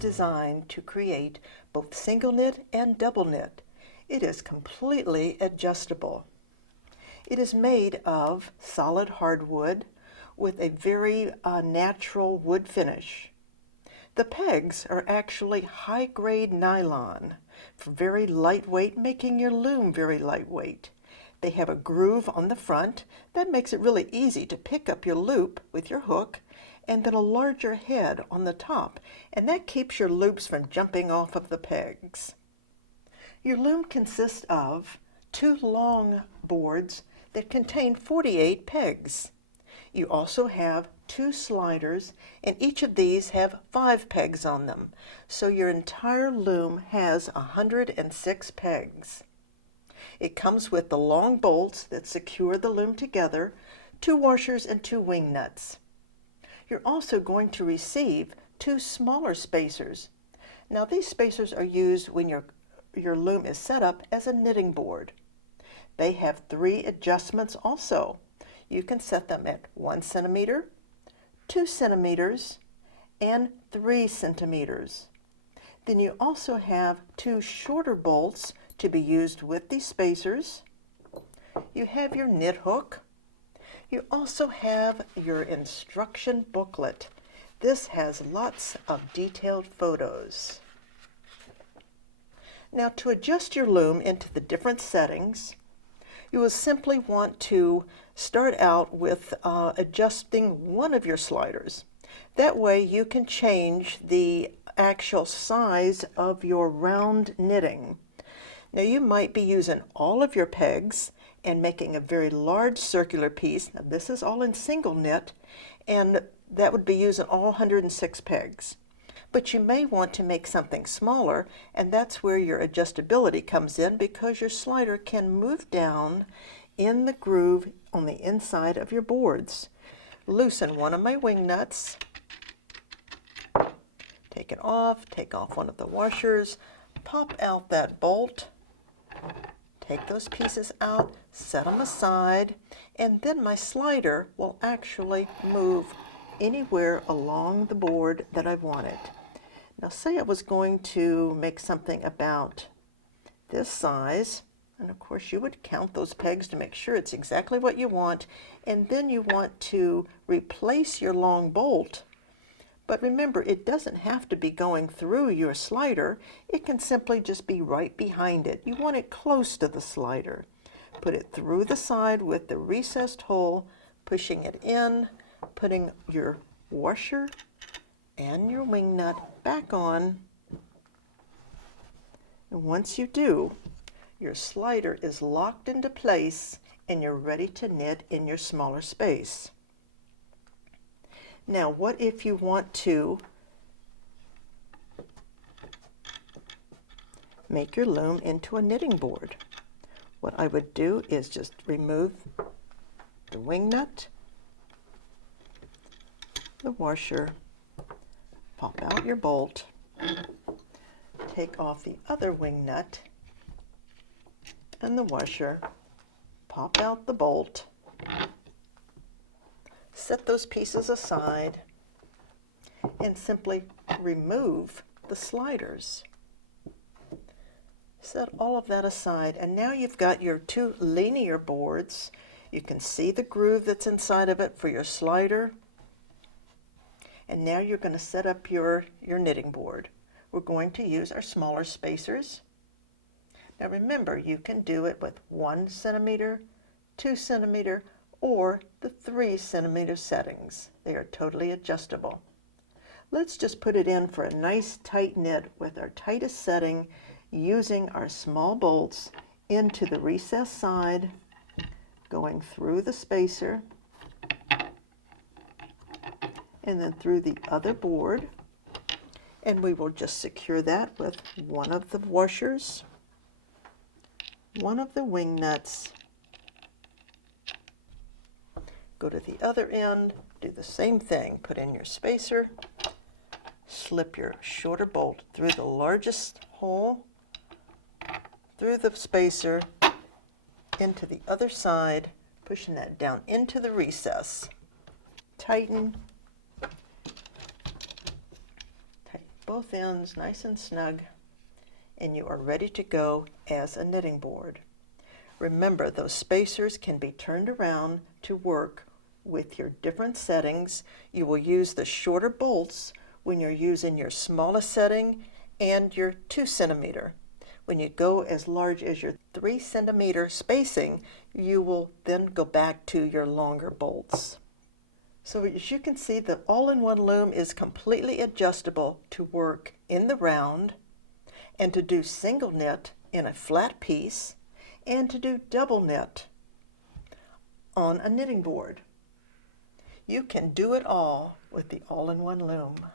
designed to create both single knit and double knit. It is completely adjustable. It is made of solid hardwood with a very natural wood finish. The pegs are actually high-grade nylon, very lightweight, making your loom very lightweight. They have a groove on the front that makes it really easy to pick up your loop with your hook, and then a larger head on the top, and that keeps your loops from jumping off of the pegs. Your loom consists of 2 long boards that contain 48 pegs. You also have 2 sliders, and each of these have 5 pegs on them, so your entire loom has 106 pegs. It comes with the long bolts that secure the loom together, 2 washers and 2 wing nuts. You're also going to receive 2 smaller spacers. Now these spacers are used when your loom is set up as a knitting board. They have 3 adjustments also. You can set them at 1 centimeter, 2 centimeters, and 3 centimeters. Then you also have 2 shorter bolts to be used with these spacers. You have your knit hook. You also have your instruction booklet. This has lots of detailed photos. Now to adjust your loom into the different settings, you will simply want to start out with adjusting one of your sliders. That way you can change the actual size of your round knitting. Now you might be using all of your pegs and making a very large circular piece. Now this is all in single knit, and that would be using all 106 pegs. But you may want to make something smaller, and that's where your adjustability comes in, because your slider can move down in the groove on the inside of your boards. Loosen one of my wing nuts, take off one of the washers, pop out that bolt, take those pieces out, set them aside, and then my slider will actually move anywhere along the board that I want it. Now say I was going to make something about this size, and of course you would count those pegs to make sure it's exactly what you want, and then you want to replace your long bolt. But remember, it doesn't have to be going through your slider. It can simply just be right behind it. You want it close to the slider. Put it through the side with the recessed hole, pushing it in, putting your washer and your wing nut back on. And once you do, your slider is locked into place and you're ready to knit in your smaller space. Now, what if you want to make your loom into a knitting board? What I would do is just remove the wing nut, the washer, pop out your bolt, take off the other wing nut and the washer, pop out the bolt, set those pieces aside, and simply remove the sliders. Set all of that aside, and now you've got your 2 linear boards. You can see the groove that's inside of it for your slider. And now you're going to set up your knitting board. We're going to use our smaller spacers. Now remember, you can do it with 1 centimeter, 2 centimeter, or the 3 centimeter settings. They are totally adjustable. Let's just put it in for a nice tight knit with our tightest setting, using our small bolts into the recessed side, going through the spacer, and then through the other board, and we will just secure that with one of the washers, one of the wing nuts, go to the other end, do the same thing, put in your spacer, slip your shorter bolt through the largest hole, through the spacer, into the other side, pushing that down into the recess. Tighten, both ends nice and snug, and you are ready to go as a knitting board. Remember, those spacers can be turned around to work with your different settings. You will use the shorter bolts when you're using your smallest setting and your 2 centimeter. When you go as large as your 3 centimeter spacing, you will then go back to your longer bolts. So as you can see, the all-in-one loom is completely adjustable to work in the round, and to do single knit in a flat piece, and to do double knit on a knitting board. You can do it all with the all-in-one loom.